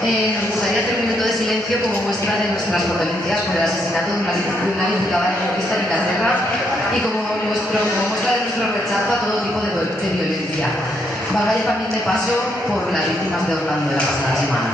Nos gustaría hacer un minuto de silencio como muestra de nuestras condolencias por el asesinato de una diputada comunista en Inglaterra y como muestra de nuestro rechazo a todo tipo de violencia. Vaya también de paso por las víctimas de Orlando de la pasada semana.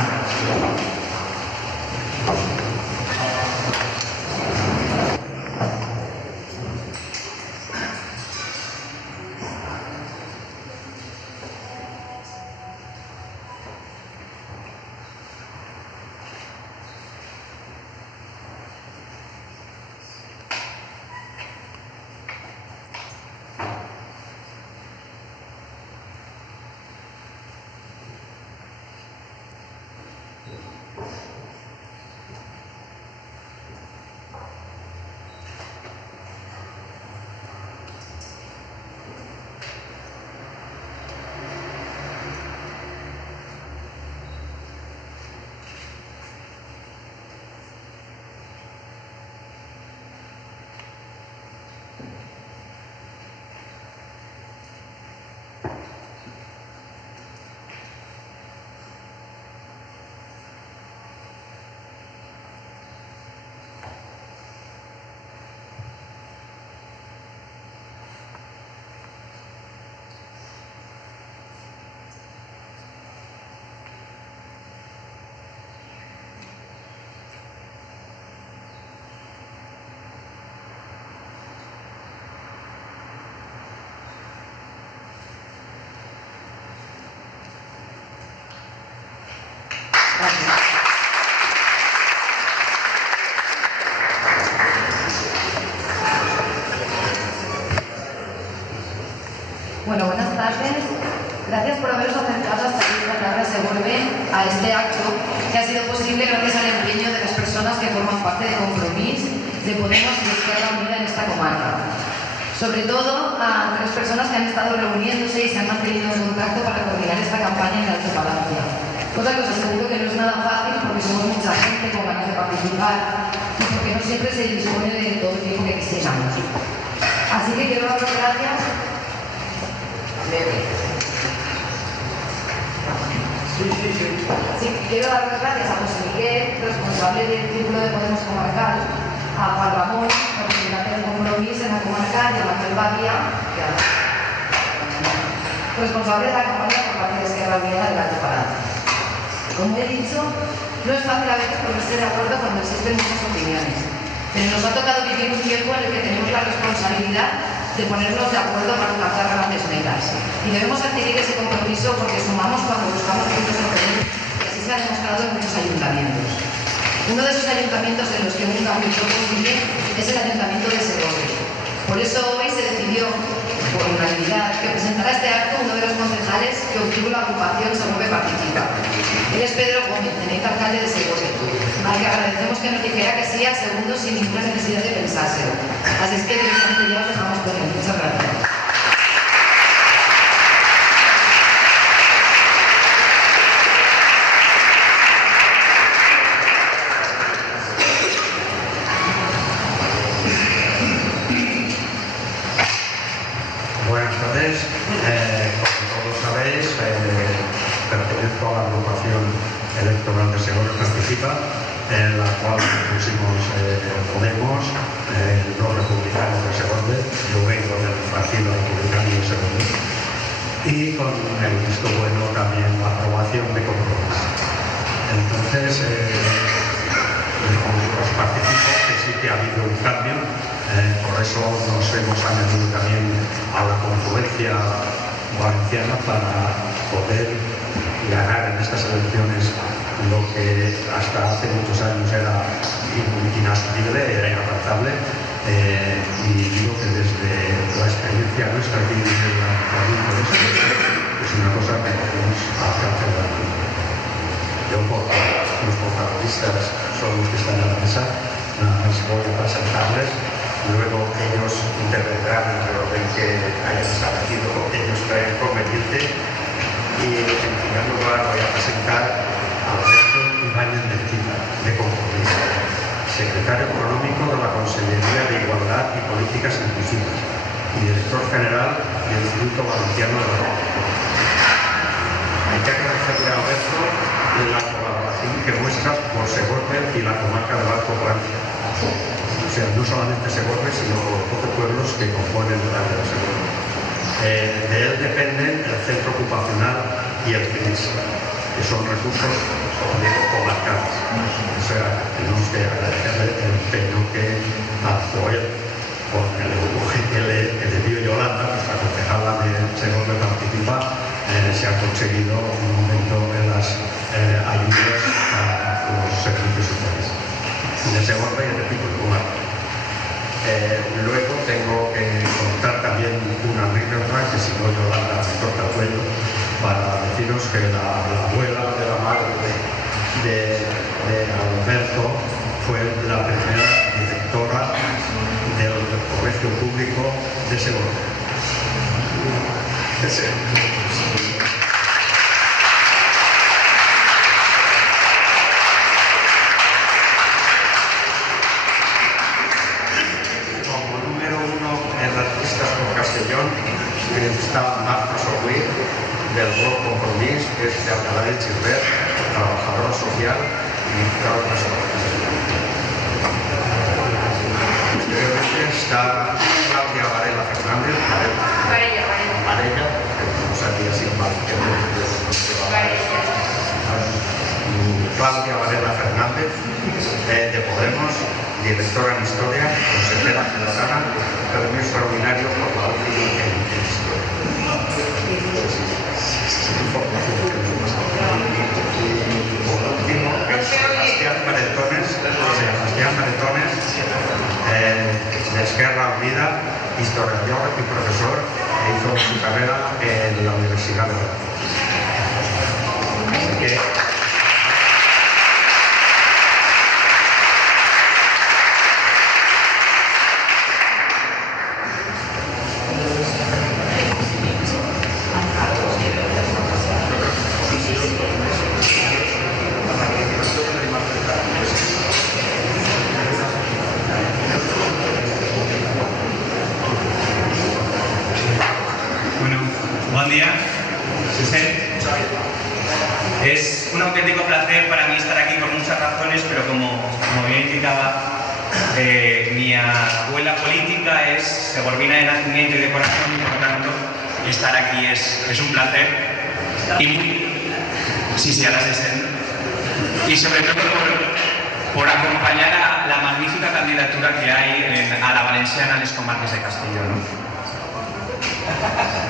Bueno, buenas tardes. Gracias por haberos acercado hasta aquí esta tarde a Segorbe a este acto que ha sido posible gracias al empeño de las personas que forman parte de Compromís, de Podemos y de Izquierda Unida en esta comarca. Sobre todo a 3 personas que han estado reuniéndose y se han mantenido en contacto para coordinar esta campaña en Alto Palancia. Cosa que os aseguro que no es nada fácil porque somos mucha gente con ganas de participar y porque no siempre se dispone de todo el tiempo que quisiéramos. Así que quiero daros gracias. Sí, quiero dar las gracias a José Miguel, responsable del Círculo de Podemos Comarcal, a Juan Ramón, representante del Compromís en la comarca, y a Manuel Badía, responsable de la campaña por parte de Izquierda Unida del Alto Palacio. Como he dicho, no es fácil a veces ponerse de acuerdo cuando existen muchas opiniones, pero nos ha tocado vivir un tiempo en el que tenemos la responsabilidad de ponernos de acuerdo para alcanzar grandes metas. Y debemos adquirir ese compromiso porque sumamos cuando buscamos puntos en común, y así se ha demostrado en muchos ayuntamientos. Uno de esos ayuntamientos en los que un cambio fue posible es el Ayuntamiento de Segorbe. Por eso hoy se decidió, por unanimidad, que presentará este acto uno de los concejales que obtuvo la agrupación Segorbe Participa. Él es Pedro Gómez, teniente alcalde de Segorbe, al que agradecemos que nos dijera que sí al segundo sin ninguna necesidad de pensárselo. Así es que directamente ya os dejamos con él. Muchas gracias. Buenas tardes. Como todos sabéis, pertenezco a la agrupación electoral de Segorbe Participa, en la cual pusimos Podemos, los republicanos de Segorbe. Yo vengo del Partido Republicano de Segorbe, y con el visto bueno también la aprobación de Compromís. Entonces, os participo que sí que ha habido un cambio. Por eso nos hemos añadido también a la confluencia valenciana para poder ganar en estas elecciones lo que hasta hace muchos años era inasumible, era inaplazable, y digo que desde la experiencia nuestra aquí en el Ayuntamiento de Segorbe es una cosa que podemos alcanzar. Yo, los protagonistas son los que están en la mesa, nada más voy a presentarles. Luego ellos intervendrán en el orden que hayan establecido ellos creen conveniente, y en primer lugar voy a presentar a Alberto Ibáñez Mezquita, de Compromís, secretario económico de la Consellería de Igualdad y Políticas Inclusivas y director general del Instituto Valenciano de la Hay que agradecerle a Alberto la colaboración que muestra por Segorbe y la comarca del Alto Francia. O sea, no solamente Segorbe, sino los 12 pueblos que componen el área de Segorbe. De él dependen el centro ocupacional y el CNIS, que son recursos comarcales. O sea, tenemos que agradecerle el empeño que actuó él con el empuje que le dio Yolanda, nuestra concejala de Segorbe participa. Se ha conseguido un aumento de las ayudas a los servicios sociales de Segorbe y de tipo de comarca. Luego tengo que contar también una anécdota que si no Yolanda me corta el cuello para deciros que la abuela de la madre de Alberto fue la primera directora del colegio público de Segorbe. Está Marta Sorlí, del Bloc Compromís, que es de Alcalá de Xivert, trabajadora social y todas las cosas. Posteriormente está Claudia Varela Fernández, Varela, que no sabía si Claudia Varela Fernández, de Podemos, directora en Historia, consejera ciudadana, premio extraordinario por la UCI en Historia. Por último, es Sebastián Maretones, de Esquerra Unida, historiador y profesor, que hizo su carrera en la Universidad de Valencia. Buen día, es un auténtico placer para mí estar aquí por muchas razones, pero como bien indicaba, mi abuela política es segorbina de nacimiento y de corazón, y por lo tanto estar aquí es un placer. Sí, a las 60. Y sobre todo por acompañar a la magnífica candidatura que hay a la valenciana en las comarques de Castelló, ¿no?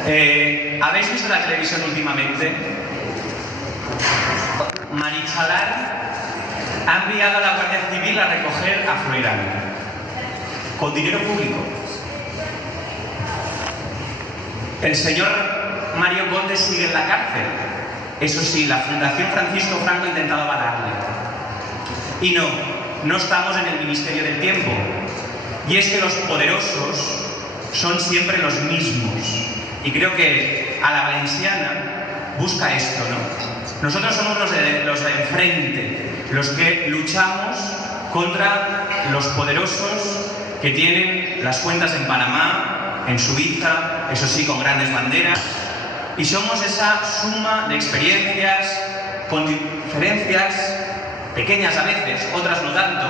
¿Habéis visto la televisión últimamente? Marichalar ha enviado a la Guardia Civil a recoger a Froilán con dinero público. El señor Mario Conde sigue en la cárcel. Eso sí, la Fundación Francisco Franco ha intentado avalarle. Y no estamos en el Ministerio del Tiempo. Y es que los poderosos son siempre los mismos. Y creo que a la valenciana busca esto, ¿no? Nosotros somos los de enfrente, los que luchamos contra los poderosos que tienen las cuentas en Panamá, en Suiza, eso sí, con grandes banderas. Y somos esa suma de experiencias, con diferencias pequeñas a veces, otras no tanto,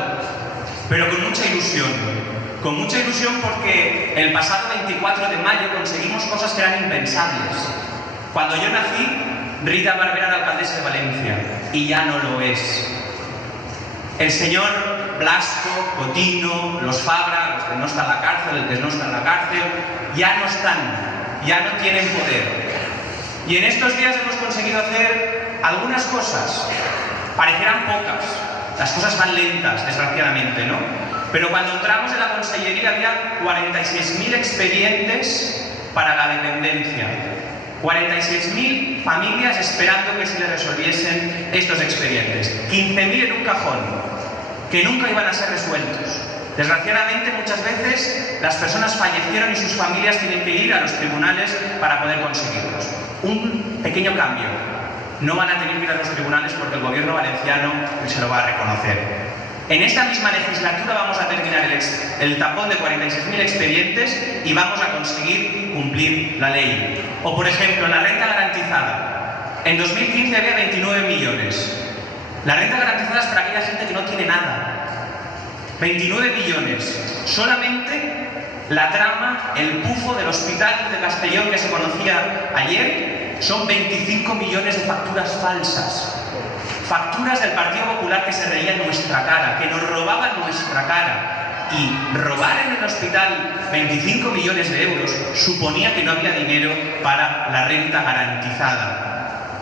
pero con mucha ilusión. Con mucha ilusión porque el pasado 24 de mayo conseguimos cosas que eran impensables. Cuando yo nací, Rita Barberá era alcaldesa de Valencia, y ya no lo es. El señor Blasco, Cotino, los Fabra, los que no están en la cárcel, el que no está en la cárcel, ya no están, ya no tienen poder. Y en estos días hemos conseguido hacer algunas cosas. Parecerán pocas, las cosas van lentas, desgraciadamente, ¿no? Pero cuando entramos en la consellería había 46.000 expedientes para la dependencia. 46.000 familias esperando que se les resolviesen estos expedientes. 15.000 en un cajón, que nunca iban a ser resueltos. Desgraciadamente, muchas veces las personas fallecieron y sus familias tienen que ir a los tribunales para poder conseguirlos. Un pequeño cambio. No van a tener que ir a los tribunales porque el gobierno valenciano se lo va a reconocer. En esta misma legislatura vamos a terminar el tapón de 46.000 expedientes y vamos a conseguir cumplir la ley. O, por ejemplo, la renta garantizada. En 2015 había 29 millones. La renta garantizada es para aquella gente que no tiene nada. 29 millones. Solamente la trama, el pufo del hospital de Castellón que se conocía ayer, son 25 millones de facturas falsas. Facturas del Partido Popular que se reía en nuestra cara, que nos robaban nuestra cara. Y robar en el hospital 25 millones de euros suponía que no había dinero para la renta garantizada.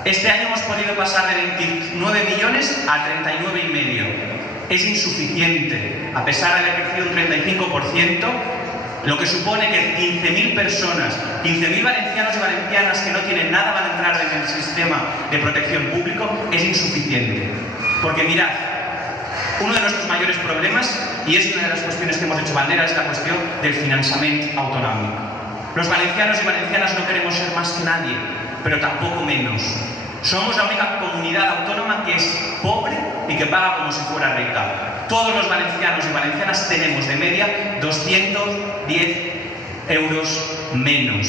Este año hemos podido pasar de 29 millones a 39,5. Es insuficiente, a pesar de haber crecido un 35%, lo que supone que 15.000 personas, 15.000 valencianos y valencianas que no tienen nada van a entrar en el sistema de protección público, es insuficiente. Porque mirad, uno de nuestros mayores problemas, y es una de las cuestiones que hemos hecho bandera, es la cuestión del financiamiento autonómico. Los valencianos y valencianas no queremos ser más que nadie, pero tampoco menos. Somos la única comunidad autónoma que es pobre y que paga como si fuera rica. Todos los valencianos y valencianas tenemos de media 210 euros menos,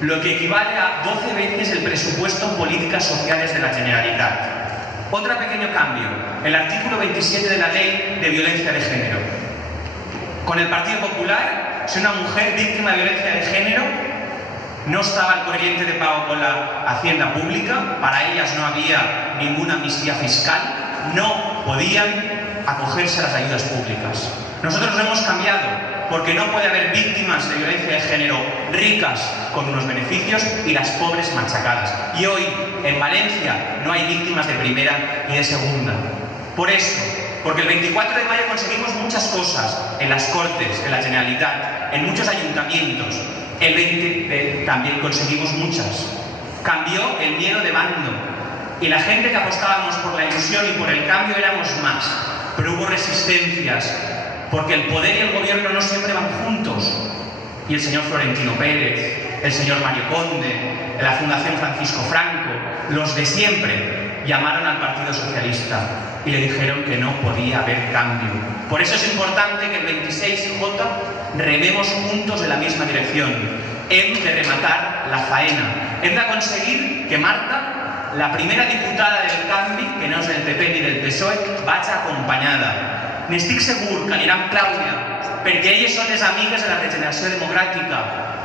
lo que equivale a 12 veces el presupuesto en políticas sociales de la Generalitat. Otro pequeño cambio, el artículo 27 de la Ley de Violencia de Género. Con el Partido Popular, si una mujer víctima de violencia de género no estaba al corriente de pago con la Hacienda Pública, para ellas no había ninguna amnistía fiscal, no podían acogerse a las ayudas públicas. Nosotros lo hemos cambiado, porque no puede haber víctimas de violencia de género ricas con unos beneficios y las pobres machacadas. Y hoy, en Valencia, no hay víctimas de primera ni de segunda. Por eso, porque el 24 de mayo conseguimos muchas cosas en las Cortes, en la Generalitat, en muchos ayuntamientos. El 20 también conseguimos muchas. Cambió el miedo de bando. Y la gente que apostábamos por la ilusión y por el cambio éramos más. Pero hubo resistencias, porque el poder y el gobierno no siempre van juntos. Y el señor Florentino Pérez, el señor Mario Conde, la Fundación Francisco Franco, los de siempre, llamaron al Partido Socialista y le dijeron que no podía haber cambio. Por eso es importante que el 26J rememos juntos en la misma dirección. Hem de rematar la faena. Hem de conseguir que Marta, la primera diputada del canvi, que no és del PP ni del PSOE, vagi acompanyada. N'estic segur que anirà amb Clàudia, perquè elles són les amigues de la regeneració democràtica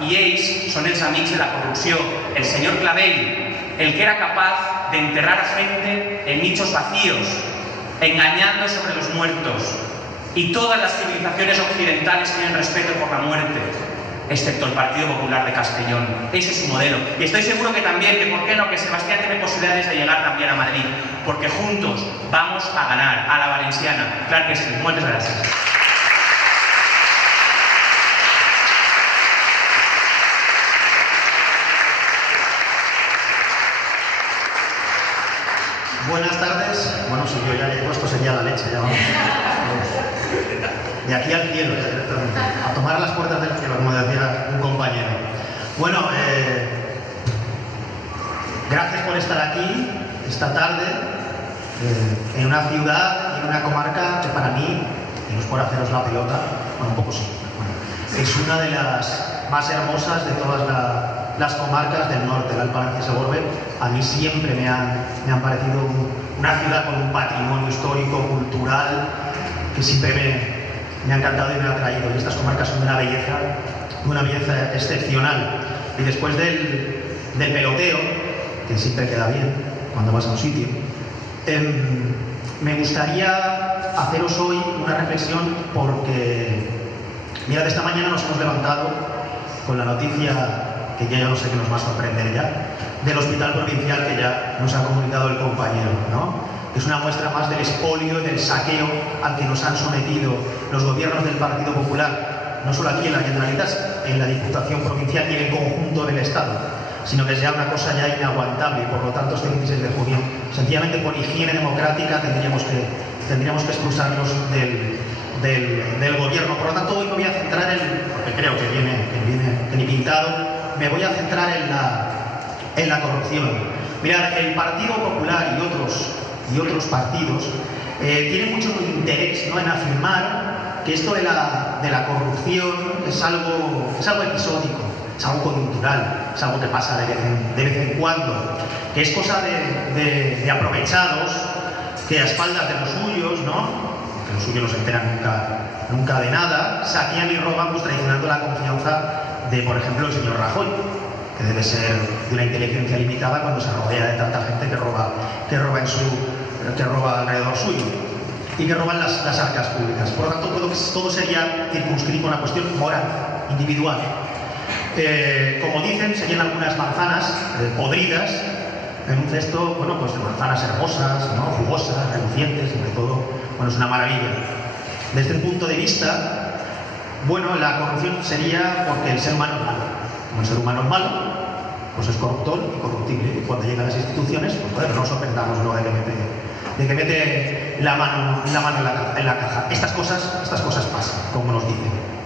i ells són els amics de la corrupció. El señor Clavell, el que era capaz de enterrar a gente en nichos vacíos, engañando sobre los muertos. Y todas las civilizaciones occidentales tienen respeto por la muerte, excepto el Partido Popular de Castellón. Ese es su modelo. Y estoy seguro que también, que por qué no, que Sebastián tiene posibilidades de llegar también a Madrid, porque juntos vamos a ganar a la valenciana. Claro que sí. Muchas gracias. Buenas tardes. Bueno, si yo ya he puesto sería la leche, ya vamos. De aquí al cielo, ya directamente. A tomar las puertas del cielo, como decía un compañero. Bueno, gracias por estar aquí esta tarde, en una ciudad y en una comarca que para mí, y no es por haceros la pelota, bueno, un poco sí, bueno, es una de las más hermosas de todas las comarcas del norte, el Alt Palancia Segorbe. A mí siempre me han parecido una ciudad con un patrimonio histórico, cultural, que siempre me ha encantado y me ha atraído. Y estas comarcas son de una belleza excepcional. Y después del peloteo, que siempre queda bien cuando vas a un sitio, me gustaría haceros hoy una reflexión porque, mirad, esta mañana nos hemos levantado con la noticia, que ya no sé qué nos va a sorprender ya, del hospital provincial que ya nos ha comunicado el compañero, ¿no? Es una muestra más del expolio y del saqueo al que nos han sometido los gobiernos del Partido Popular, no solo aquí en la Generalitat, en la Diputación Provincial y en el conjunto del Estado, sino que es ya una cosa ya inaguantable. Por lo tanto, este 26 de junio, sencillamente por higiene democrática, tendríamos que expulsarnos del gobierno. Por lo tanto, hoy me voy a centrar porque creo que viene ni pintado, me voy a centrar en la corrupción. Mirad, el Partido Popular y otros partidos tienen mucho interés, ¿no?, en afirmar que esto de la corrupción es algo episódico, es algo coyuntural, es algo que pasa de vez en cuando, que es cosa de aprovechados que a espaldas de los suyos, ¿no? Que los suyos no se enteran nunca de nada, saquean y roban, pues traicionando la confianza de, por ejemplo, el señor Rajoy, que debe ser de una inteligencia limitada cuando se rodea de tanta gente que roba alrededor suyo y que roban las arcas públicas. Por lo tanto, todo sería circunscrito a una cuestión moral, individual. Como dicen, serían algunas manzanas podridas en un cesto, bueno, pues de manzanas hermosas, ¿no? Jugosas, relucientes, sobre todo, bueno, es una maravilla. Desde el punto de vista, bueno, la corrupción sería porque el ser humano es malo. Como el ser humano es malo, pues es corruptor y corruptible. Y cuando llegan las instituciones, pues joder, no nos sorprendamos luego de que mete la mano en la caja. Estas cosas pasan, como nos dicen.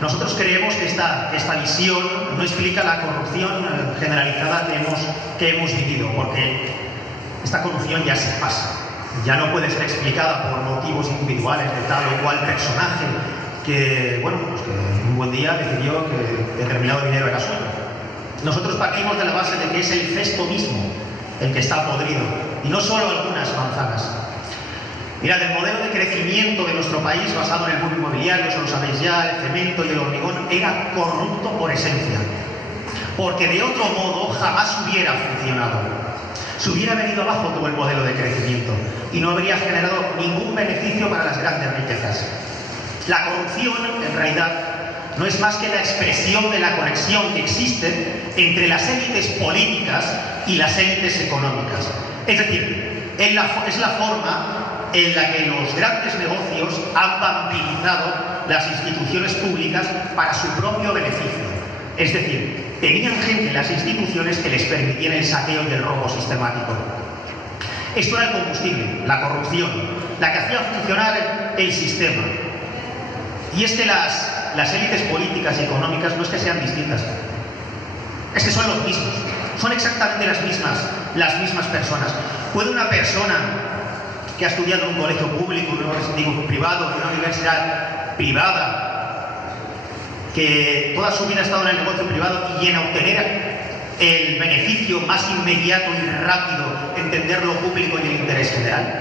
Nosotros creemos que esta visión no explica la corrupción generalizada que hemos vivido, porque esta corrupción ya se pasa. Ya no puede ser explicada por motivos individuales de tal o cual personaje que, bueno, pues que un buen día decidió que determinado dinero era suyo. Nosotros partimos de la base de que es el cesto mismo el que está podrido, y no solo algunas manzanas. Mirad, el modelo de crecimiento de nuestro país basado en el boom inmobiliario, eso lo sabéis ya, el cemento y el hormigón, era corrupto por esencia, porque de otro modo jamás hubiera funcionado. Se hubiera venido abajo todo el modelo de crecimiento y no habría generado ningún beneficio para las grandes riquezas. La corrupción, en realidad, no es más que la expresión de la conexión que existe entre las élites políticas y las élites económicas. Es decir, es la forma en la que los grandes negocios han vampirizado las instituciones públicas para su propio beneficio. Es decir, tenían gente en las instituciones que les permitiera el saqueo y el robo sistemático. Esto era el combustible, la corrupción, la que hacía funcionar el sistema. Y es que las élites políticas y económicas no es que sean distintas, es que son los mismos, son exactamente las mismas personas. ¿Puede una persona que ha estudiado en un colegio público, en un instituto privado, en una universidad privada, que toda su vida ha estado en el negocio privado y en obtener el beneficio más inmediato y rápido, entender lo público y el interés general?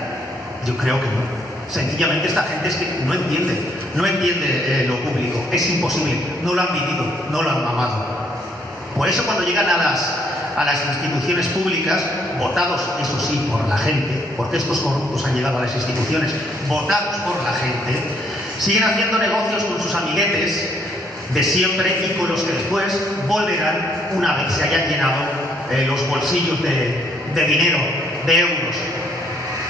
Yo creo que no. Sencillamente esta gente es que no entiende lo público, es imposible, no lo han vivido, no lo han mamado. Por eso cuando llegan a las instituciones públicas, votados, eso sí, por la gente, porque estos corruptos han llegado a las instituciones votados por la gente, siguen haciendo negocios con sus amiguetes de siempre y con los que después volverán una vez se hayan llenado los bolsillos de dinero, de euros.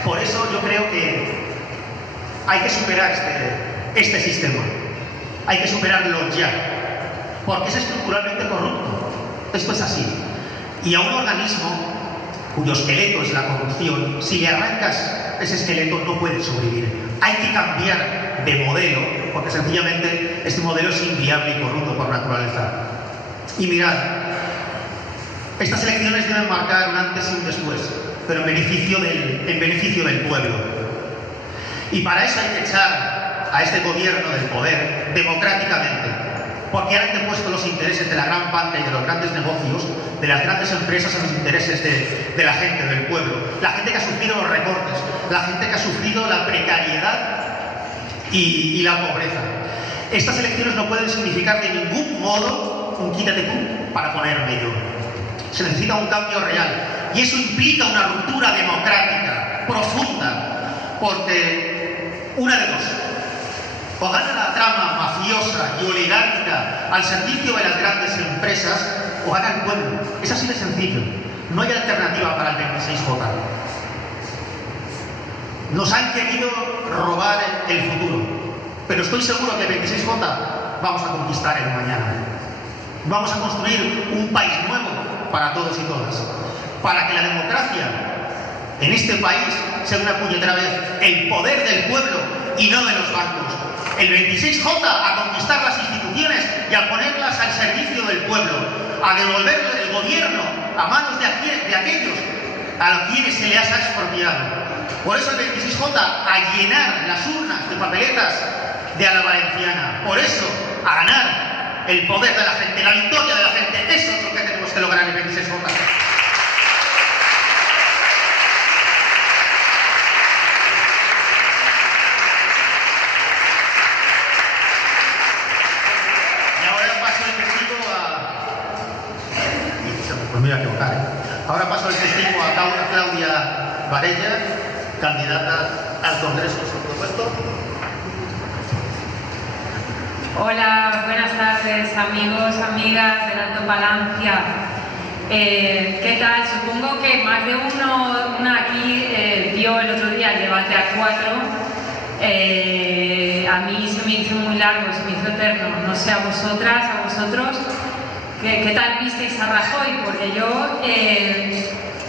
Por eso yo creo que hay que superar este sistema, hay que superarlo ya, porque es estructuralmente corrupto. Esto es así. Y a un organismo cuyo esqueleto es la corrupción, si le arrancas ese esqueleto no puede sobrevivir. Hay que cambiar de modelo, porque sencillamente este modelo es inviable y corrupto por naturaleza. Y mirad, estas elecciones deben marcar un antes y un después, pero en beneficio del pueblo. Y para eso hay que echar a este gobierno del poder democráticamente, porque han antepuesto los intereses de la gran banca y de los grandes negocios, de las grandes empresas, a los intereses de la gente, del pueblo. La gente que ha sufrido los recortes, la gente que ha sufrido la precariedad y la pobreza. Estas elecciones no pueden significar de ningún modo un quítate tú para ponerme yo. Se necesita un cambio real, y eso implica una ruptura democrática profunda, porque una de dos: o gana la trama mafiosa y oligárquica al servicio de las grandes empresas, o gana el pueblo. Es así de sencillo. No hay alternativa para el 26J. Nos han querido robar el futuro, pero estoy seguro que el 26J vamos a conquistar el mañana. Vamos a construir un país nuevo para todos y todas, para que la democracia en este país sea una puñetera vez el poder del pueblo y no de los bancos. El 26J a conquistar las instituciones y a ponerlas al servicio del pueblo, a devolver el gobierno a manos de aquellos a quienes se les ha expropiado. Por eso el 26J a llenar las urnas de papeletas de a la valenciana. Por eso a ganar el poder de la gente, la victoria de la gente. Eso es lo que tenemos que lograr el 26J. iba a equivocar, ¿eh? Ahora paso el testigo a Claudia Varella, candidata al Congreso, por supuesto. Hola, buenas tardes, amigos, amigas del Alto Palancia. ¿Qué tal? Supongo que más de una aquí vio el otro día el debate a 4. A mí se me hizo muy largo, se me hizo eterno. No sé, a vosotras, a vosotros, ¿qué tal visteis a Rajoy? Porque yo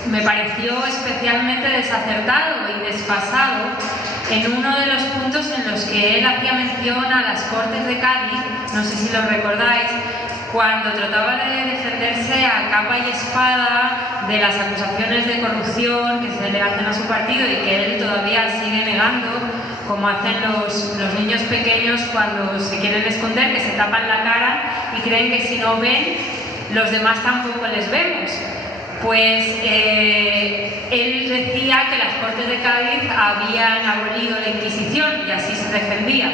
me pareció especialmente desacertado y desfasado en uno de los puntos en los que él hacía mención a las Cortes de Cádiz, no sé si lo recordáis, cuando trataba de defenderse a capa y espada de las acusaciones de corrupción que se le hacen a su partido y que él todavía sigue negando, como hacen los niños pequeños cuando se quieren esconder, que se tapan la cara y creen que si no ven, los demás tampoco les vemos. Pues él decía que las Cortes de Cádiz habían abolido la Inquisición y así se defendía.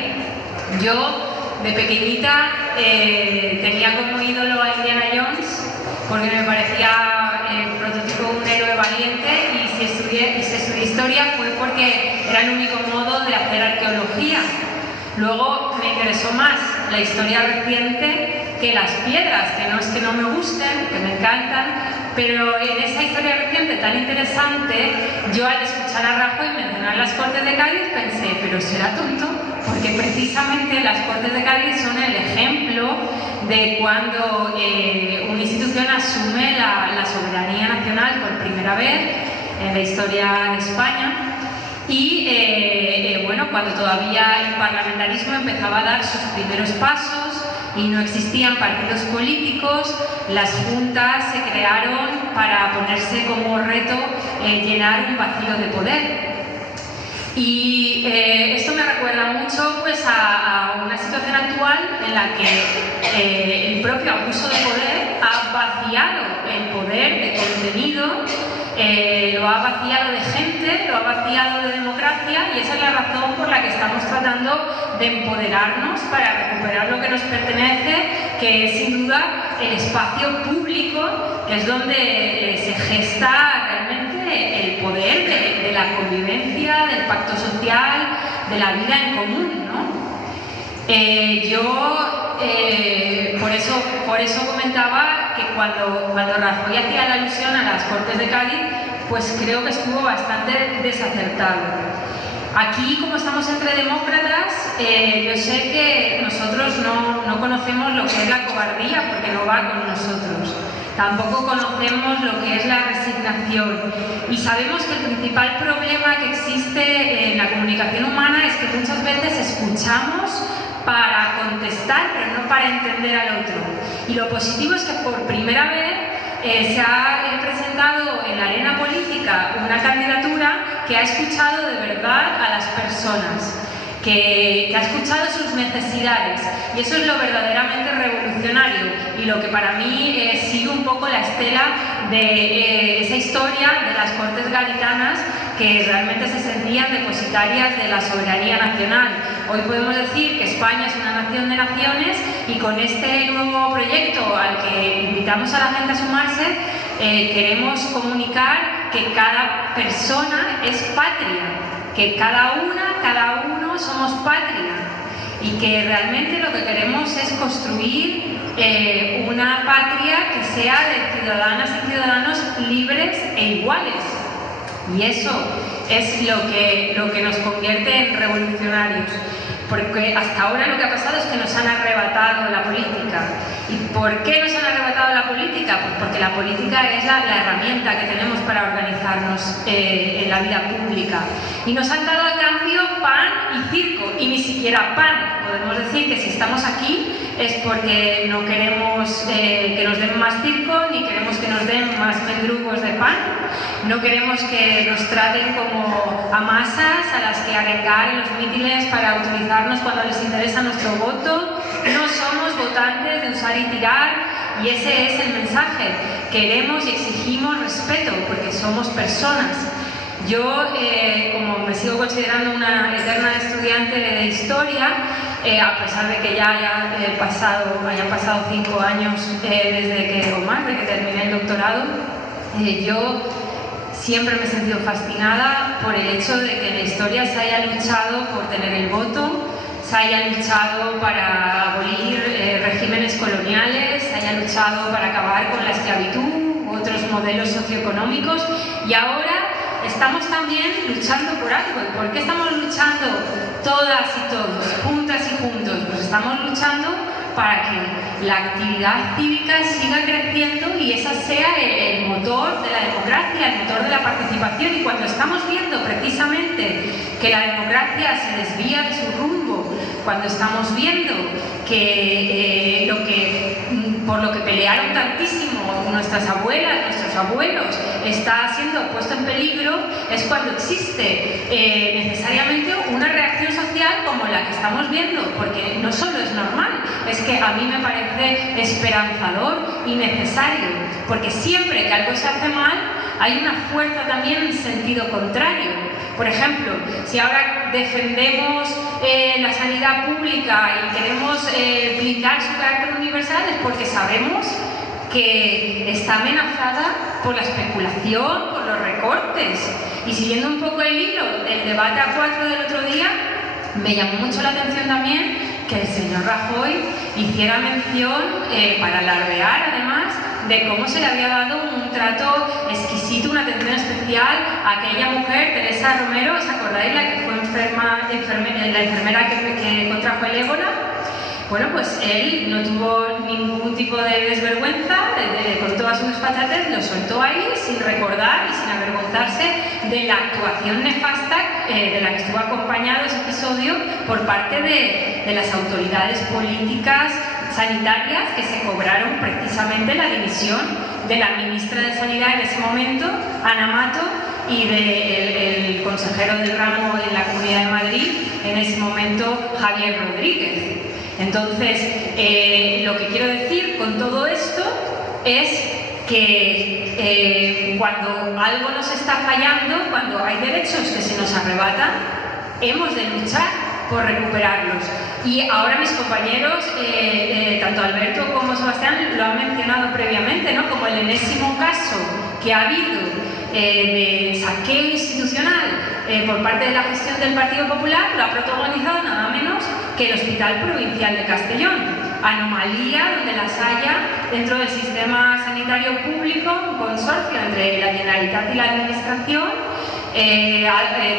Yo, de pequeñita, tenía como ídolo a Indiana Jones porque me parecía el prototipo de un héroe valiente, y si estudié historia fue porque era el único modo de hacer arqueología. Luego me interesó más la historia reciente que las piedras, que no es que no me gusten, que me encantan, pero en esa historia reciente tan interesante, yo al escuchar a Rajoy mencionar las Cortes de Cádiz pensé, pero será tonto, porque precisamente las Cortes de Cádiz son el ejemplo de cuando una institución asume la soberanía nacional por primera vez en la historia de España. Y bueno, cuando todavía el parlamentarismo empezaba a dar sus primeros pasos y no existían partidos políticos, las juntas se crearon para ponerse como reto llenar un vacío de poder. Y esto me recuerda mucho pues, a una situación actual en la que el propio abuso de poder ha vaciado el poder de contenido, lo ha vaciado de gente, lo ha vaciado de democracia, y esa es la razón por la que estamos tratando de empoderarnos para recuperar lo que nos pertenece, que es sin duda el espacio público, que es donde se gesta realmente el poder de la convivencia, del pacto social, de la vida en común, ¿no? Por eso comentaba que cuando Rajoy hacía la alusión a las Cortes de Cádiz, pues creo que estuvo bastante desacertado. Aquí, como estamos entre demócratas, yo sé que nosotros no conocemos lo que es la cobardía, porque no va con nosotros. Tampoco conocemos lo que es la resignación. Y sabemos que el principal problema que existe en la comunicación humana es que muchas veces escuchamos para contestar, pero no para entender al otro. Y lo positivo es que por primera vez se ha presentado en la arena política una candidatura que ha escuchado de verdad a las personas, que ha escuchado sus necesidades, y eso es lo verdaderamente revolucionario y lo que para mí sigue un poco la estela de esa historia de las Cortes gaditanas, que realmente se sentían depositarias de la soberanía nacional. Hoy podemos decir que España es una nación de naciones, y con este nuevo proyecto al que invitamos a la gente a sumarse, queremos comunicar que cada persona es patria, que cada uno somos patria, y que realmente lo que queremos es construir una patria que sea de ciudadanas y ciudadanos libres e iguales. Y eso es lo que nos convierte en revolucionarios. Porque hasta ahora lo que ha pasado es que nos han arrebatado la política. ¿Y por qué nos han arrebatado la política? Pues porque la política es la herramienta que tenemos para organizarnos en la vida pública. Y nos han dado a cambio pan y circo, y ni siquiera pan. Podemos decir que si estamos aquí es porque no queremos que nos den más circo, ni queremos que nos den más mendrugos de pan. No queremos que nos traten como a masas a las que arengar en los mítines para utilizarnos cuando les interesa nuestro voto. No somos votantes de usar y tirar, y ese es el mensaje. Queremos y exigimos respeto porque somos personas. Yo, como me sigo considerando una eterna estudiante de historia, a pesar de que ya hayan pasado 5 años desde que, o más, de que terminé el doctorado, yo siempre me he sentido fascinada por el hecho de que en la historia se haya luchado por tener el voto, se haya luchado para abolir regímenes coloniales, se haya luchado para acabar con la esclavitud u otros modelos socioeconómicos, y ahora estamos también luchando por algo. ¿Y por qué estamos luchando todas y todos, juntas y juntos? Pues estamos luchando para que la actividad cívica siga creciendo y esa sea el motor de la democracia, el motor de la participación. Y cuando estamos viendo precisamente que la democracia se desvía de su rumbo, cuando estamos viendo que por lo que pelearon tantísimo nuestras abuelas, nuestros abuelos, está siendo puesto en peligro, es cuando existe necesariamente una reacción social como la que estamos viendo, porque no solo es normal, es que a mí me parece esperanzador y necesario, porque siempre que algo se hace mal, hay una fuerza también en sentido contrario. Por ejemplo, si ahora defendemos la sanidad pública y queremos blindar su carácter universal, es porque sabemos que está amenazada por la especulación, por los recortes. Y siguiendo un poco el hilo del debate A4 del otro día, me llamó mucho la atención también que el señor Rajoy hiciera mención, para alardear además, de cómo se le había dado un trato exquisito, una atención especial a aquella mujer, Teresa Romero, ¿os acordáis? La que fue la enfermera que contrajo el ébola. Bueno, pues él no tuvo ningún tipo de desvergüenza, con todas sus desfachates, lo soltó ahí sin recordar y sin avergonzarse de la actuación nefasta de la que estuvo acompañado ese episodio por parte de las autoridades políticas sanitarias que se cobraron precisamente la dimisión de la ministra de Sanidad en ese momento, Ana Mato, y del consejero del ramo en la Comunidad de Madrid, en ese momento, Javier Rodríguez. Entonces, lo que quiero decir con todo esto es que cuando algo nos está fallando, cuando hay derechos que se nos arrebatan, hemos de luchar por recuperarlos. Y ahora mis compañeros, tanto Alberto como Sebastián, lo han mencionado previamente, ¿no? Como el enésimo caso que ha habido de saqueo institucional por parte de la gestión del Partido Popular, lo ha protagonizado nada menos que el Hospital Provincial de Castellón. Anomalía donde las haya dentro del sistema sanitario público, un consorcio entre la Generalitat y la Administración,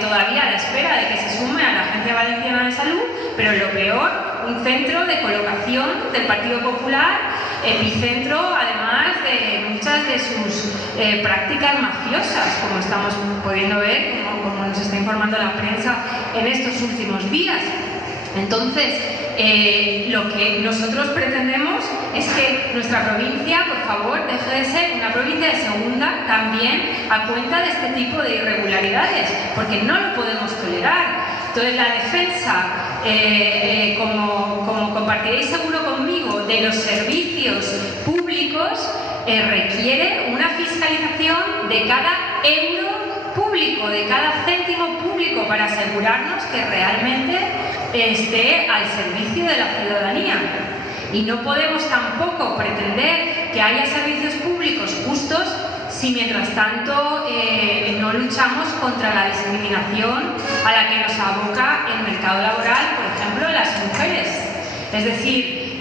todavía a la espera de que se sume a la Agencia Valenciana de Salud, pero lo peor, un centro de colocación del Partido Popular, epicentro además de muchas de sus prácticas mafiosas, como estamos pudiendo ver, como nos está informando la prensa en estos últimos días. Entonces, lo que nosotros pretendemos es que nuestra provincia, por favor, deje de ser una provincia de segunda también a cuenta de este tipo de irregularidades, porque no lo podemos tolerar. Entonces, la defensa, como compartiréis seguro conmigo, de los servicios públicos requiere una fiscalización de cada euro público, de cada céntimo público, para asegurarnos que realmente esté al servicio de la ciudadanía. Y no podemos tampoco pretender que haya servicios públicos justos si mientras tanto no luchamos contra la discriminación a la que nos aboca el mercado laboral, por ejemplo, las mujeres. Es decir,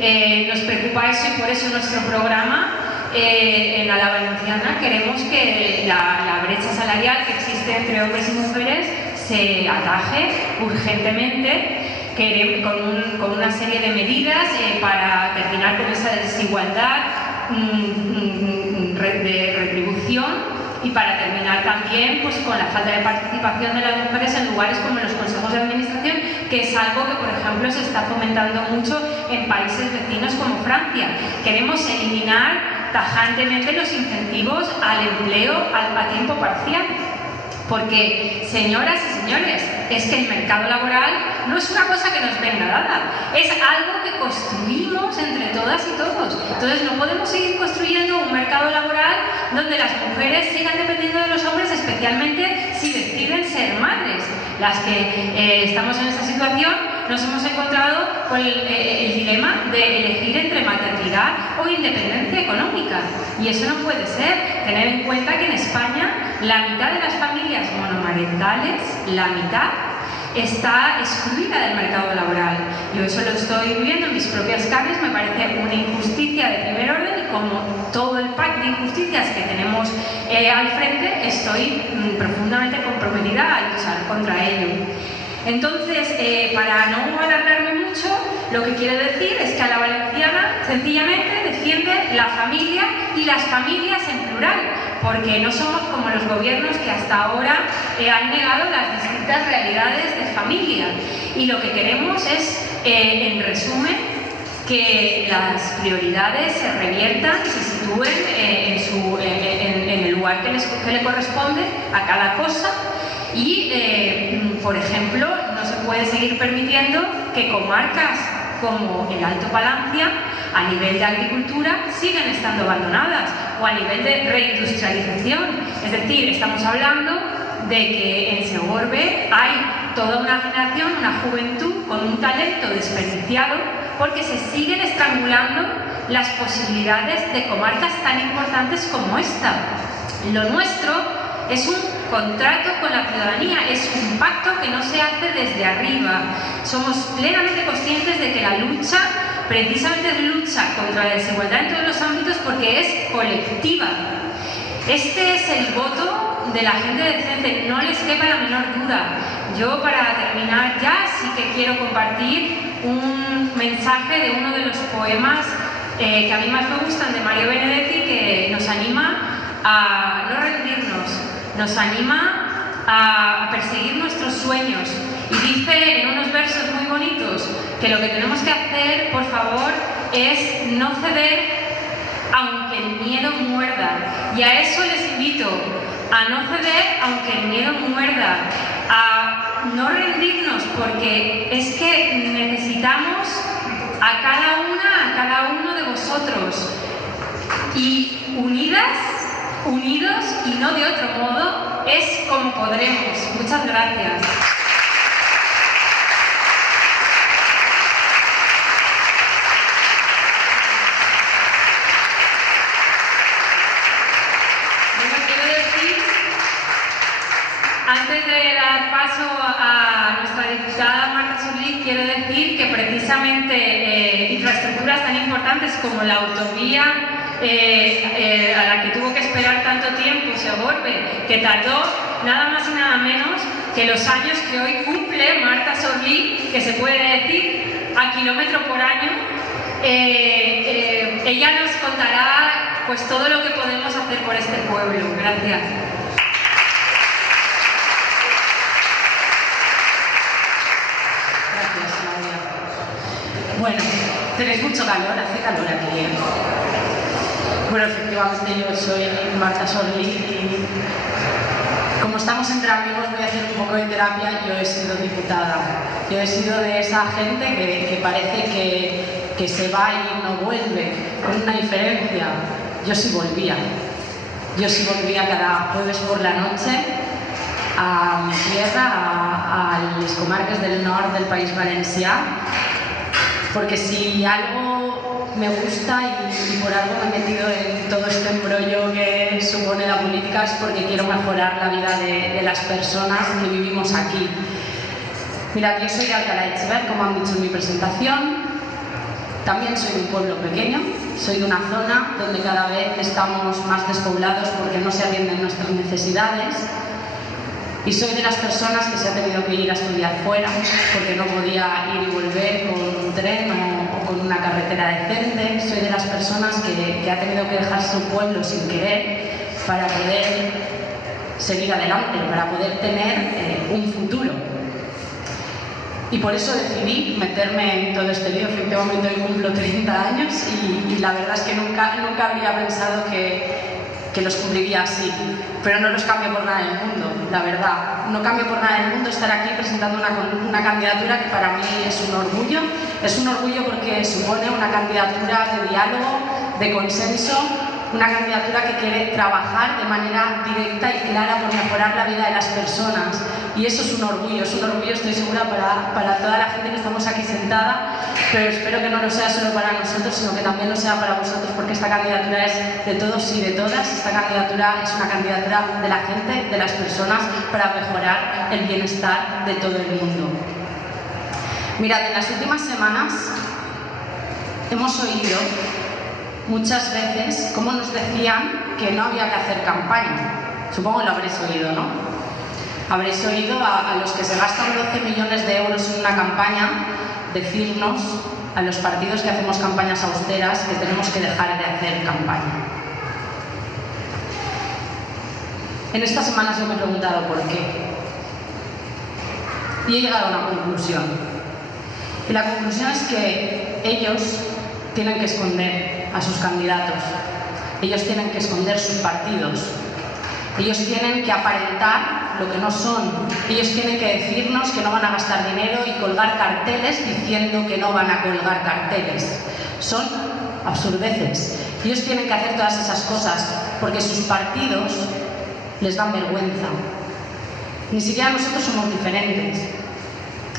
nos preocupa eso y por eso nuestro programa en la Valenciana queremos que la brecha salarial que existe entre hombres y mujeres se ataje urgentemente, con una serie de medidas para terminar con esa desigualdad de retribución y para terminar también pues, con la falta de participación de las mujeres en lugares como los consejos de administración, que es algo que, por ejemplo, se está fomentando mucho en países vecinos como Francia. Queremos eliminar tajantemente los incentivos al empleo a tiempo parcial. Porque, señoras y señores, es que el mercado laboral no es una cosa que nos venga dada, es algo que construimos entre todas y todos. Entonces no podemos seguir construyendo un mercado laboral donde las mujeres sigan dependiendo de los hombres, especialmente si deciden ser madres. Las que estamos en esta situación nos hemos encontrado con el dilema de elegir entre maternidad o independencia económica. Y eso no puede ser. Tener en cuenta que en España la mitad de las familias monomarentales, la mitad, está excluida del mercado laboral. Yo eso lo estoy viviendo en mis propias carnes, me parece una injusticia de primer orden y como todo el pack de injusticias que tenemos al frente, estoy profundamente comprometida a luchar contra ello. Entonces, para no alargarme mucho, lo que quiero decir es que a la valenciana sencillamente defiende la familia y las familias en plural, porque no somos como los gobiernos que hasta ahora han negado las distintas realidades de familia. Y lo que queremos es, en resumen, que las prioridades se reviertan y se sitúen en el lugar que le corresponde a cada cosa. Y, por ejemplo, no se puede seguir permitiendo que comarcas como el Alto Palancia, a nivel de agricultura, siguen estando abandonadas, o a nivel de reindustrialización. Es decir, estamos hablando de que en Segorbe hay toda una generación, una juventud con un talento desperdiciado, porque se siguen estrangulando las posibilidades de comarcas tan importantes como esta. Lo nuestro es un contrato con la ciudadanía, es un pacto que no se hace desde arriba. Somos plenamente conscientes de que la lucha, precisamente es lucha contra la desigualdad en todos los ámbitos porque es colectiva. Este es el voto de la gente decente, no les quepa la menor duda. Yo, para terminar ya, sí que quiero compartir un mensaje de uno de los poemas que a mí más me gustan, de Mario Benedetti, que nos anima a no rendirnos, nos anima a perseguir nuestros sueños. Y dice en unos versos muy bonitos que lo que tenemos que hacer, por favor, es no ceder aunque el miedo muerda. Y a eso les invito, a no ceder aunque el miedo muerda, a no rendirnos, porque es que necesitamos a cada una, a cada uno de vosotros. Y unidos y no de otro modo, es como podremos. Muchas gracias. Antes de dar paso a nuestra diputada Marta Sorlí, quiero decir que precisamente infraestructuras tan importantes como la autovía a la que tuvo que esperar tanto tiempo Segorbe, que tardó nada más y nada menos que los años que hoy cumple Marta Sorlí, que se puede decir a kilómetro por año, ella nos contará pues todo lo que podemos hacer por este pueblo. Gracias. Bueno, tenéis mucho calor, hace calor aquí. Bueno, efectivamente yo soy Marta Sorlí y como estamos entre amigos voy a hacer un poco de terapia. Yo he sido diputada, yo he sido de esa gente que parece que se va y no vuelve, con una diferencia. Yo sí volvía cada jueves por la noche a mi tierra, a las comarcas del norte del País Valencià, porque si algo me gusta y por algo me he metido en todo este embrollo que supone la política es porque quiero mejorar la vida de las personas que vivimos aquí. Mirad, yo soy de Alcalá de Hechaber, como han dicho en mi presentación. También soy de un pueblo pequeño, soy de una zona donde cada vez estamos más despoblados porque no se atienden nuestras necesidades. Y soy de las personas que se ha tenido que ir a estudiar fuera porque no podía ir y volver con un tren o con una carretera decente. Soy de las personas que ha tenido que dejar su pueblo sin querer para poder seguir adelante, para poder tener un futuro. Y por eso decidí meterme en todo este lío. Efectivamente hoy cumplo 30 años y la verdad es que nunca habría pensado que los cumpliría así, pero no los cambio por nada del mundo, la verdad. No cambio por nada del mundo estar aquí presentando una candidatura que para mí es un orgullo porque supone una candidatura de diálogo, de consenso, una candidatura que quiere trabajar de manera directa y clara por mejorar la vida de las personas, Y eso es un orgullo, estoy segura, para toda la gente que estamos aquí sentada, pero espero que no lo sea solo para nosotros, sino que también lo sea para vosotros, porque esta candidatura es de todos y de todas. Esta candidatura es una candidatura de la gente, de las personas, para mejorar el bienestar de todo el mundo. Mirad, en las últimas semanas hemos oído muchas veces cómo nos decían que no había que hacer campaña. Supongo que lo habréis oído, ¿no? Habréis oído a los que se gastan 12 millones de euros en una campaña decirnos, a los partidos que hacemos campañas austeras, que tenemos que dejar de hacer campaña. En estas semanas yo me he preguntado por qué. Y he llegado a una conclusión. Y la conclusión es que ellos tienen que esconder a sus candidatos. Ellos tienen que esconder sus partidos. Ellos tienen que aparentar lo que no son. Ellos tienen que decirnos que no van a gastar dinero y colgar carteles diciendo que no van a colgar carteles. Son absurdeces. Ellos tienen que hacer todas esas cosas porque sus partidos les dan vergüenza. Ni siquiera nosotros somos diferentes.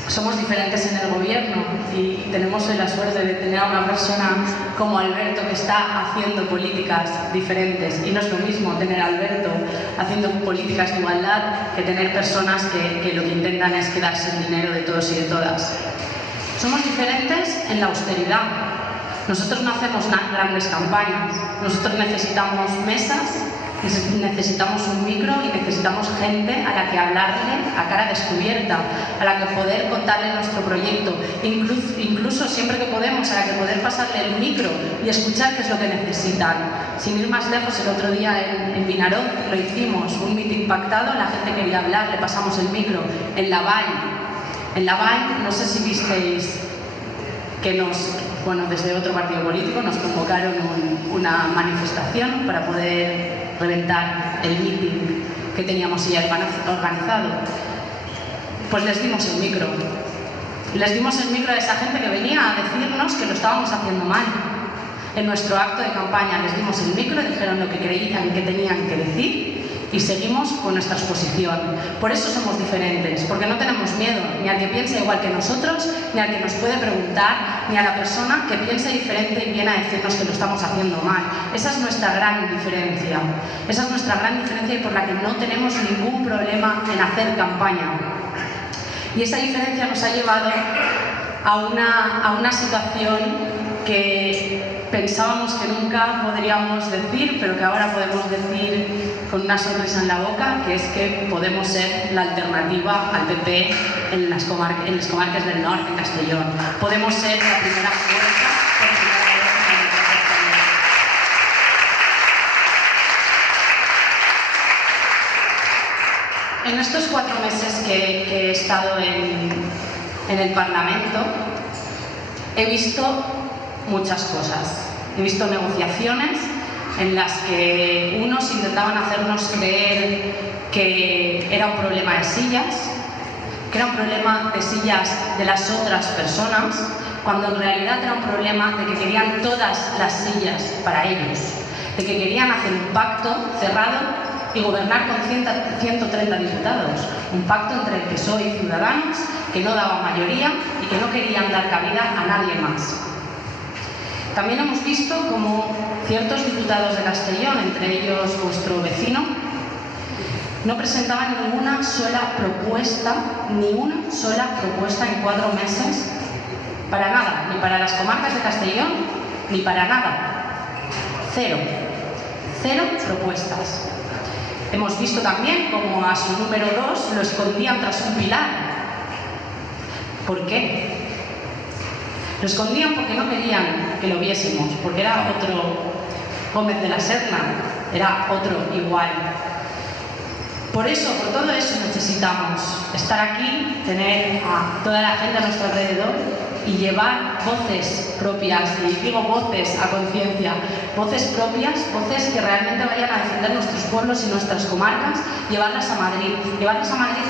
Somos diferentes en el gobierno y tenemos la suerte de tener a una persona como Alberto que está haciendo políticas diferentes. Y no es lo mismo tener a Alberto haciendo políticas de igualdad que tener personas que lo que intentan es quedarse el dinero de todos y de todas. Somos diferentes en la austeridad. Nosotros no hacemos grandes campañas. Nosotros necesitamos mesas, necesitamos un micro y necesitamos gente a la que hablarle a cara descubierta, a la que poder contarle nuestro proyecto, incluso siempre que podemos, a la que poder pasarle el micro y escuchar qué es lo que necesitan. Sin ir más lejos, el otro día en Vinaroz lo hicimos, un meeting pactado, la gente quería hablar, le pasamos el micro. En la Vall, no sé si visteis que desde otro partido político nos convocaron una manifestación para poder reventar el meeting que teníamos ya organizado. Pues les dimos el micro. Les dimos el micro a esa gente que venía a decirnos que lo estábamos haciendo mal. En nuestro acto de campaña les dimos el micro, dijeron lo que creían que tenían que decir y seguimos con nuestra exposición. Por eso somos diferentes, porque no tenemos miedo ni al que piensa igual que nosotros, ni al que nos puede preguntar, ni a la persona que piensa diferente y viene a decirnos que lo estamos haciendo mal. Esa es nuestra gran diferencia. Esa es nuestra gran diferencia y por la que no tenemos ningún problema en hacer campaña. Y esa diferencia nos ha llevado a una situación que pensábamos que nunca podríamos decir, pero que ahora podemos decir con una sonrisa en la boca, que es que podemos ser la alternativa al PP en las comarcas del norte, en Castellón. Podemos ser la primera fuerza por primera vez en la Castellón. En estos 4 meses que he estado en el Parlamento, he visto muchas cosas. He visto negociaciones en las que unos intentaban hacernos creer que era un problema de sillas, que era un problema de sillas de las otras personas, cuando en realidad era un problema de que querían todas las sillas para ellos, de que querían hacer un pacto cerrado y gobernar con 130 diputados, un pacto entre el PSOE y Ciudadanos que no daba mayoría y que no querían dar cabida a nadie más. También hemos visto como ciertos diputados de Castellón, entre ellos vuestro vecino, no presentaban ni una sola propuesta en 4 meses, para nada, ni para las comarcas de Castellón, ni para nada. Cero propuestas. Hemos visto también como a su número 2 lo escondían tras un pilar. ¿Por qué? Lo escondían porque no querían que lo viésemos, porque era otro Gómez de la Serna, era otro igual. Por todo eso necesitamos estar aquí, tener a toda la gente a nuestro alrededor y llevar voces propias, y digo voces a conciencia, voces propias, voces que realmente vayan a defender nuestros pueblos y nuestras comarcas, llevarlas a Madrid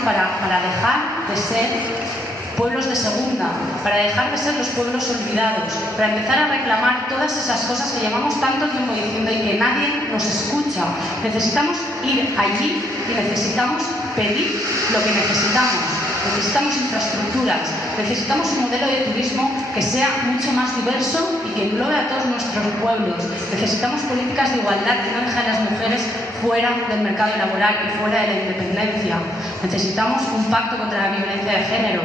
para dejar de ser pueblos de segunda, para dejar de ser los pueblos olvidados, para empezar a reclamar todas esas cosas que llevamos tanto tiempo diciendo y que nadie nos escucha. Necesitamos ir allí y necesitamos pedir lo que necesitamos. Necesitamos infraestructuras, necesitamos un modelo de turismo que sea mucho más diverso y que englobe a todos nuestros pueblos. Necesitamos políticas de igualdad que no dejen a las mujeres fuera del mercado laboral y fuera de la independencia. Necesitamos un pacto contra la violencia de género.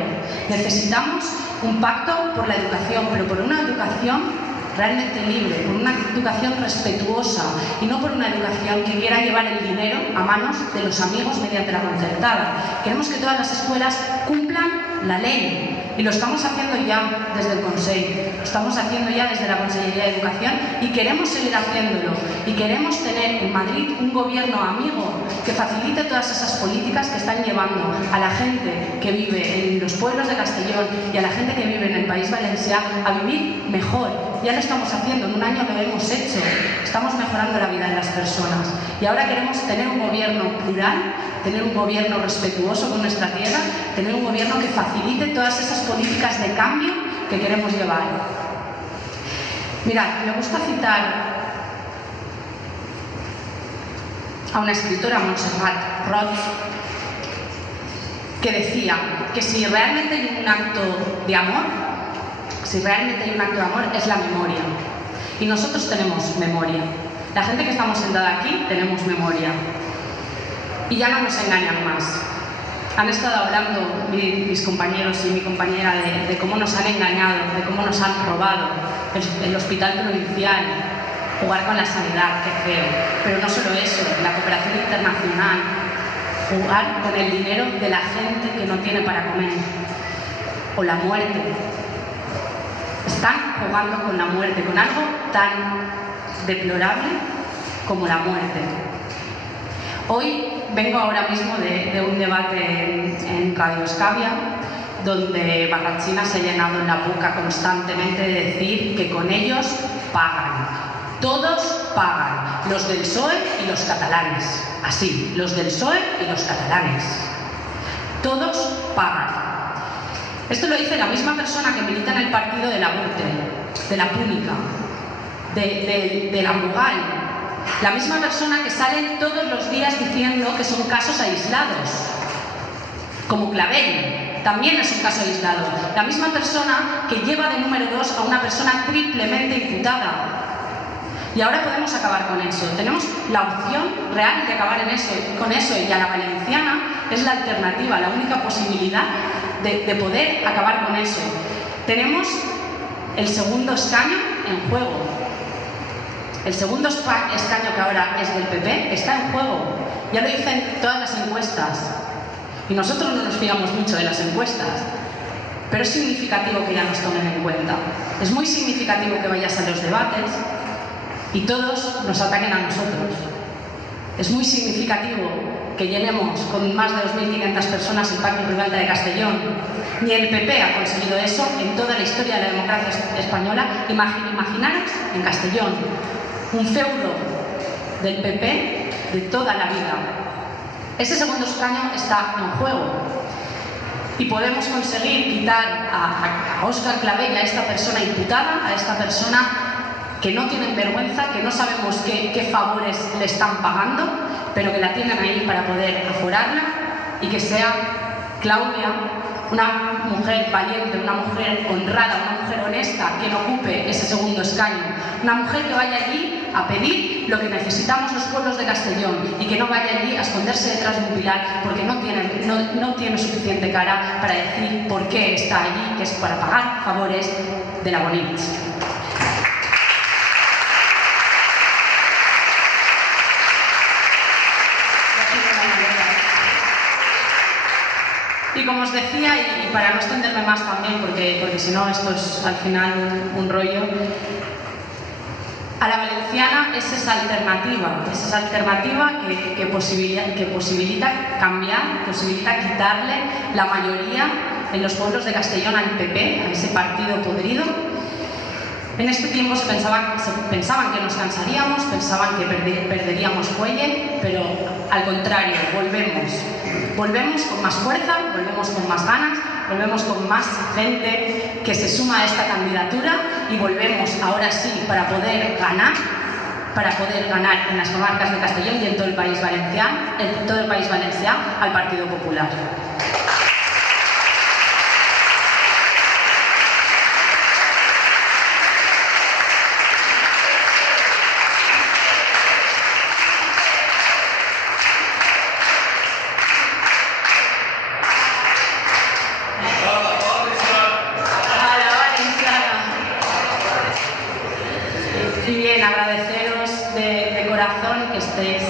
Necesitamos un pacto por la educación, pero por una educación realmente libre, por una educación respetuosa y no por una educación que quiera llevar el dinero a manos de los amigos mediante la concertada. Queremos que todas las escuelas cumplan la ley y lo estamos haciendo ya desde el Consejo, lo estamos haciendo ya desde la Consellería de Educación y queremos seguir haciéndolo y queremos tener en Madrid un gobierno amigo que facilite todas esas políticas que están llevando a la gente que vive en los pueblos de Castellón y a la gente que vive en el País Valencià a vivir mejor. Ya lo estamos haciendo, en un año lo hemos hecho, estamos mejorando la vida de las personas y ahora queremos tener un gobierno plural, tener un gobierno respetuoso con nuestra tierra, tener un gobierno que facilite todas esas políticas de cambio que queremos llevar. Mirad, me gusta citar a una escritora, Montserrat Roig, que decía que si realmente hay un acto de amor, es la memoria. Y nosotros tenemos memoria. La gente que estamos sentada aquí tenemos memoria. Y ya no nos engañan más. Han estado hablando mis compañeros y mi compañera de cómo nos han engañado, de cómo nos han robado el hospital provincial, jugar con la sanidad, qué feo. Pero no solo eso, la cooperación internacional, jugar con el dinero de la gente que no tiene para comer. O la muerte. Están jugando con la muerte, con algo tan deplorable como la muerte. Hoy vengo ahora mismo de un debate en Radio Escavia, donde Barrachina se ha llenado la boca constantemente de decir que con ellos pagan. Todos pagan, los del PSOE y los catalanes. Así, los del PSOE y los catalanes. Todos pagan. Esto lo dice la misma persona que milita en el partido de la Gürtel, de la Púnica, de la Mugal, la misma persona que sale todos los días diciendo que son casos aislados, como Clavel, también es un caso aislado, la misma persona que lleva de número 2 a una persona triplemente imputada. Y ahora podemos acabar con eso. Tenemos la opción real de acabar con eso y a la valenciana es la alternativa, la única posibilidad de poder acabar con eso. Tenemos el segundo escaño en juego. El segundo escaño que ahora es del PP está en juego. Ya lo dicen todas las encuestas. Y nosotros no nos fiamos mucho de las encuestas. Pero es significativo que ya nos tomen en cuenta. Es muy significativo que vayas a los debates y todos nos ataquen a nosotros. Es muy significativo que llenemos con más de 2.500 personas el Parque Ribalta de Castellón. Ni el PP ha conseguido eso en toda la historia de la democracia española. Imaginaros en Castellón, un feudo del PP de toda la vida. Ese segundo escaño está en juego. Y podemos conseguir quitar a Óscar Clavel, a esta persona imputada, a esta persona que no tienen vergüenza, que no sabemos qué favores le están pagando, pero que la tienen ahí para poder aforarla, y que sea Claudia, una mujer valiente, una mujer honrada, una mujer honesta, que no ocupe ese segundo escaño, una mujer que vaya allí a pedir lo que necesitamos los pueblos de Castellón y que no vaya allí a esconderse detrás de un pilar porque no tiene suficiente cara para decir por qué está allí, que es para pagar favores de la Bonich. Y como os decía, y para no extenderme más también, porque si no esto es al final un rollo, a la valenciana es esa alternativa que posibilita cambiar, posibilita quitarle la mayoría en los pueblos de Castellón al PP, a ese partido podrido. En este tiempo pensaban que nos cansaríamos, pensaban que perderíamos fuelle, pero al contrario, volvemos con más fuerza, volvemos con más ganas, volvemos con más gente que se suma a esta candidatura y volvemos ahora sí para poder ganar en las comarcas de Castellón y en todo el País Valencià al Partido Popular. Y bien, agradeceros de corazón que estéis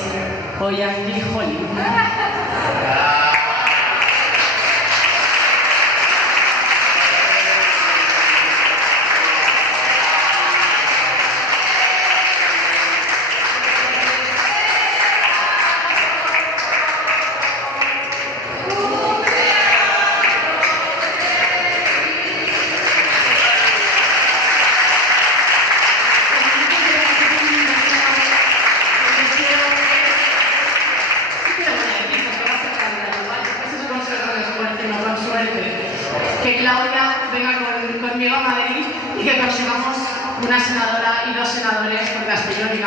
hoy aquí, jolín. Que Claudia venga conmigo a Madrid y que consigamos una senadora y 2 senadores por Castellón y